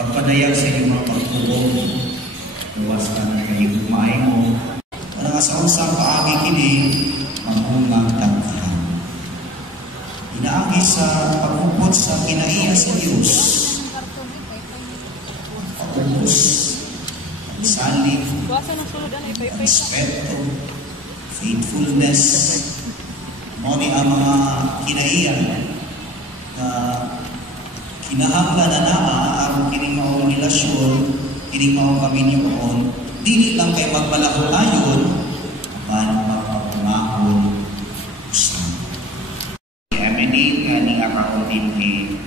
pagpadayag sa inyong mga pagtulong, luwas ka na kayo kumain mo, para sa usang paagi kini, mamungang tangkahan. Inaagi sa pagpupot sa kinaiya sa Diyos, pag-ubos, pag-salib, respeto, faithfulness, moni ang mga kinaiya na kinahanglan na nama aron kining mao relasyon, kining mao kaminyoon, dili lang kay magbalakon ayon, apan magpapangahon usan. Aminin nga ni akong dinhi,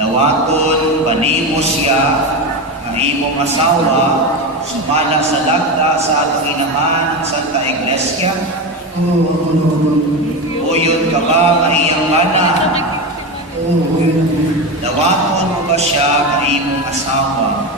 dawaton banimo siya ang imong asawa sumala sa dagda sa atong inahan Santa Iglesia. Uyod ka ba nga iyang bana? Dawaton mo ba siya ang imong asawa?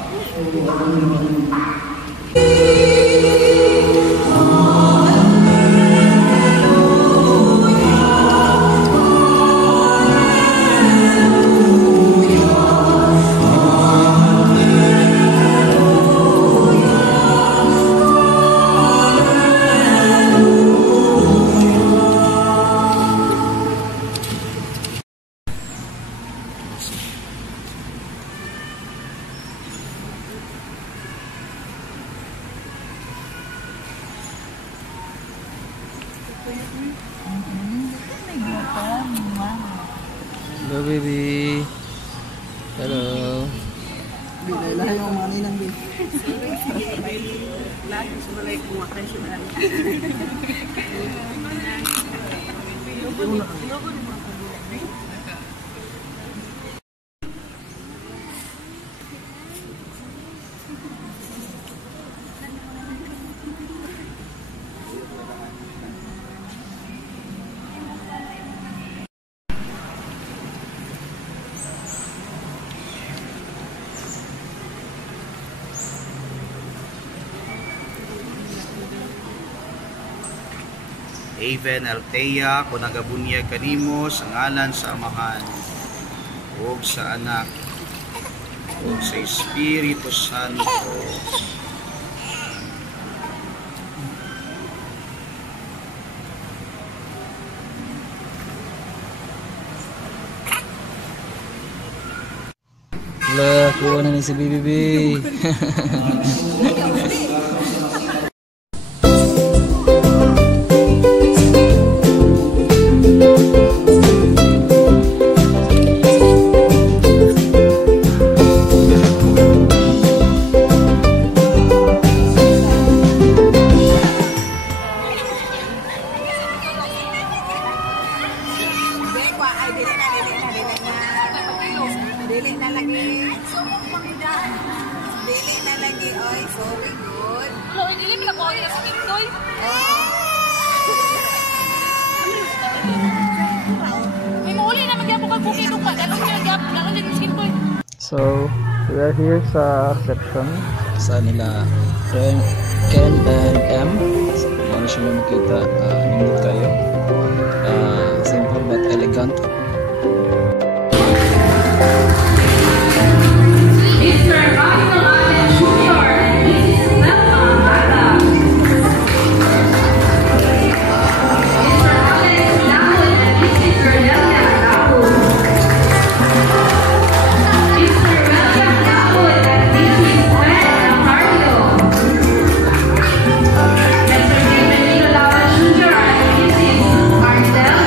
Hello, baby. Hello. Bilay yung mga ninang din. Lagi sumalay kumakan siya na. Aven Althea, kung nagabunyag kanimo sa ngalan sa Amahan, o sa Anak, o sa Espiritu Santo. Wala, kuha na ni si Bibi. Dili na lagi, oy, sorry, good. Hello, dili mi ko ya sa Pintoy. May mauli na magyapon kag bukid ug ano gyapon, ano din Pintoy. So, we are here sa reception sa nila friend Ken and M. Ano siya makita, nimot kayo. Simple but elegant. Marcel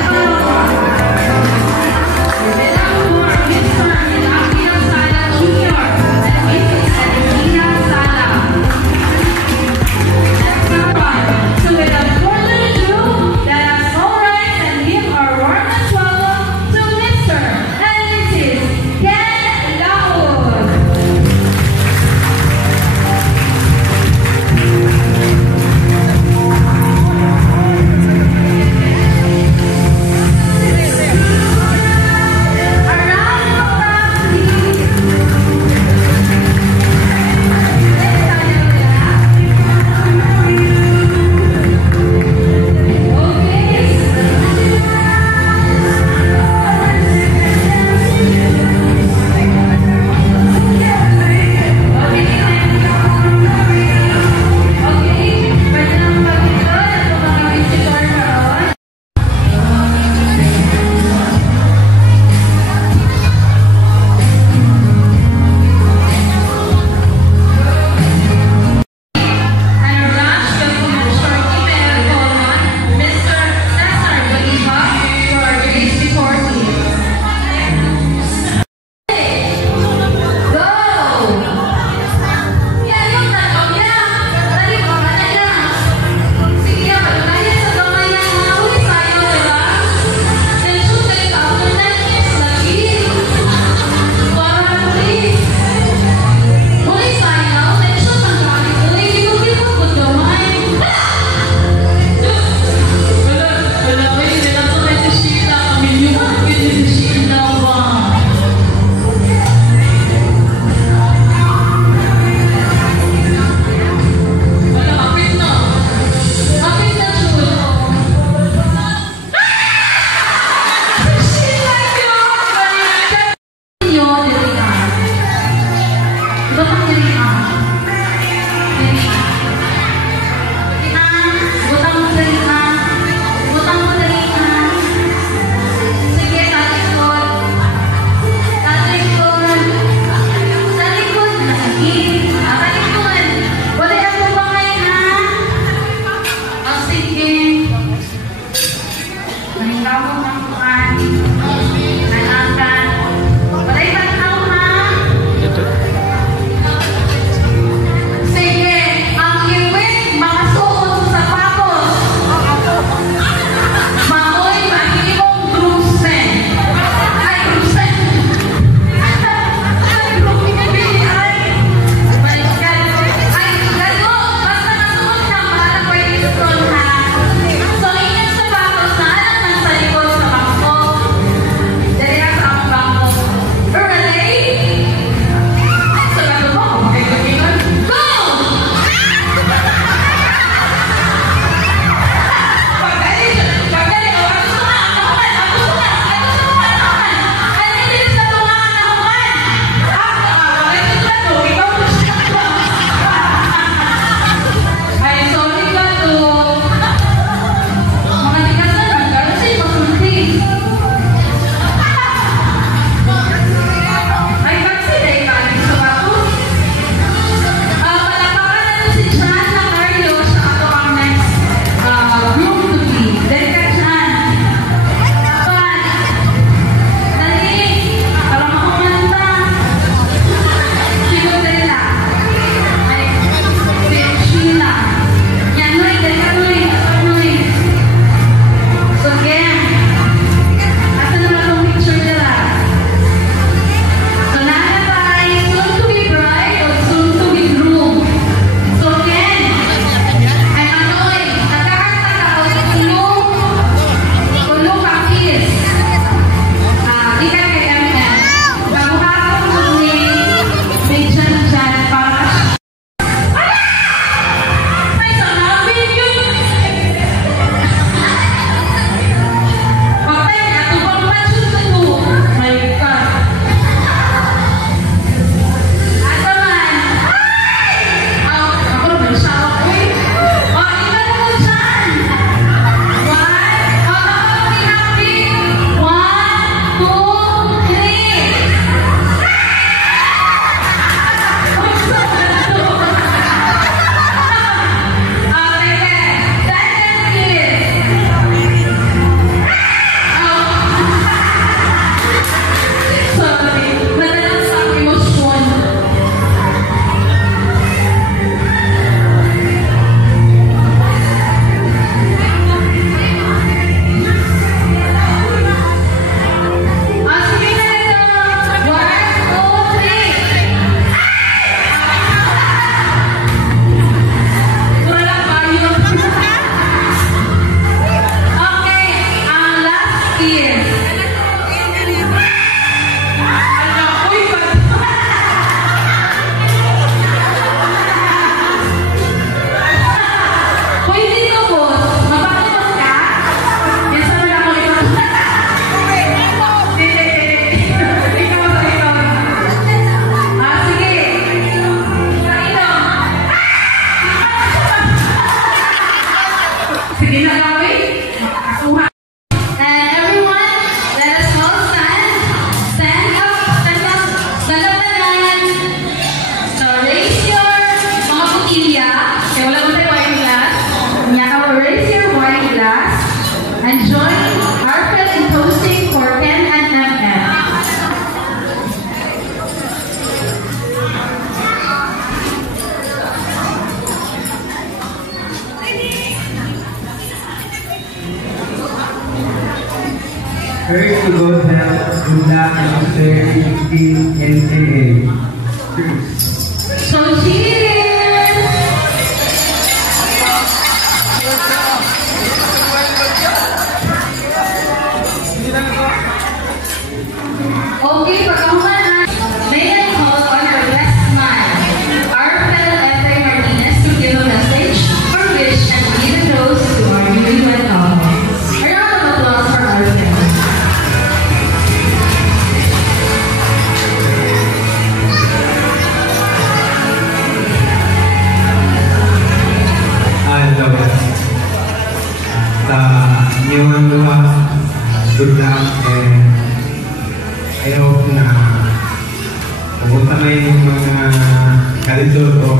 First to go health, good luck, and prosperity, and cheers. So cheers! Okay, pagkakuman na. May I call on our best man, Arfel F.A. Martinez, to give a message for which and give a toast to our newlywed couple. A round of applause for Arfel. Sa inyong dua, good luck, and I hope na pumunta na yung mga kalisod o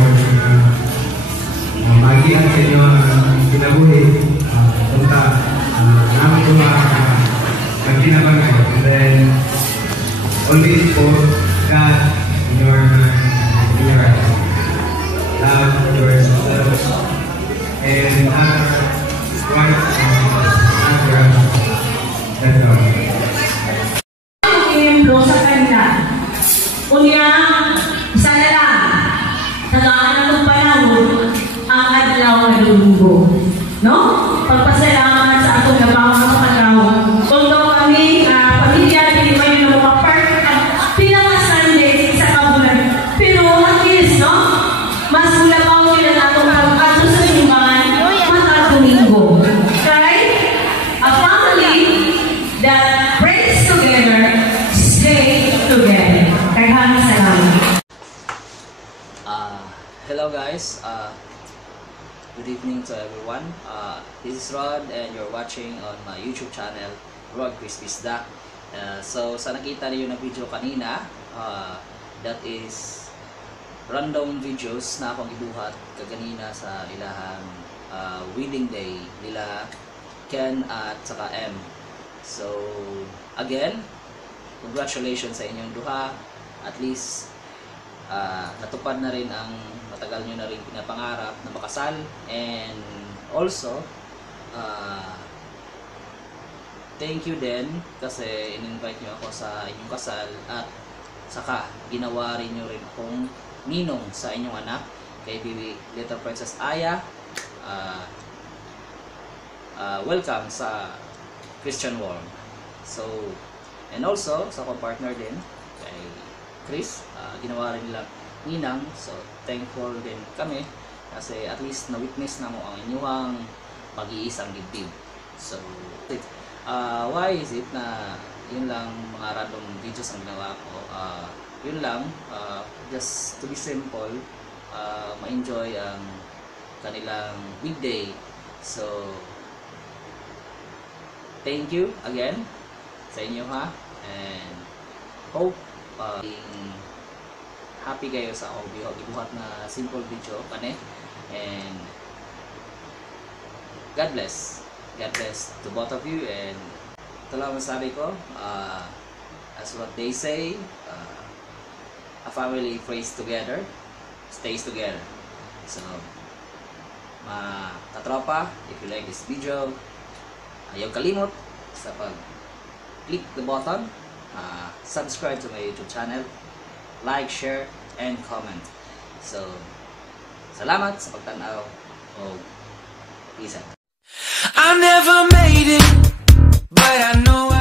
magihan sa inyo ang kinabuhi. Punta namin dua magkinabangay. And then, always put God in your heart. Love yourself. And other wife and husband. That's all. Impro sa kanya. Kunya, isa na lang. Tagaan na itong panahon ang adlaw na lunggo. No? Pagpasalamat sa atong gabang mga panahon. Although kami, pamilya, hindi pa yun na makapark at pinaka-Sunday sa kabulan. Pero at least, no? Mas labaw nila na itong pagkaso sa simbahan mata-Domingo. Okay? A family that prays together, stay together. Kaghan salamat. Hello guys, good evening to everyone. This is Rod and you're watching on my YouTube channel, Rod Crispista. So sa nakita niyo na video kanina, that is random videos na akong ibuhat kaganina sa ilahang wedding day nila Ken at saka M. So again, congratulations sa inyong duha. At least natupad na rin ang matagal nyo na rin pinapangarap na makasal. And also thank you din kasi in-invite nyo ako sa inyong kasal at saka ginawa rin nyo rin akong ninong sa inyong anak kay Bibi Little Princess Aya. Welcome sa Christian World. So, and also sa co-partner din kay Chris, ginawa rin nila ninang. So, thankful din kami kasi at least na-witness na mo ang inyong pag-iisang dibdib. So, why is it na yun lang mga random videos ang ginawa ko? Yun lang, just to be simple, ma-enjoy ang kanilang weekday. So, thank you again sa inyo ha, and hope happy kayo sa akong gibuhat na simple video kane. And God bless to both of you. And ito lang masabi ko, as what they say, a family prays together, stays together. So mga katropa, if you like this video, ayaw kalimot sa pag-click the button, subscribe to my YouTube channel, like, share, and comment. So, salamat sa pagtanaw. Peace out. I never made it, but I know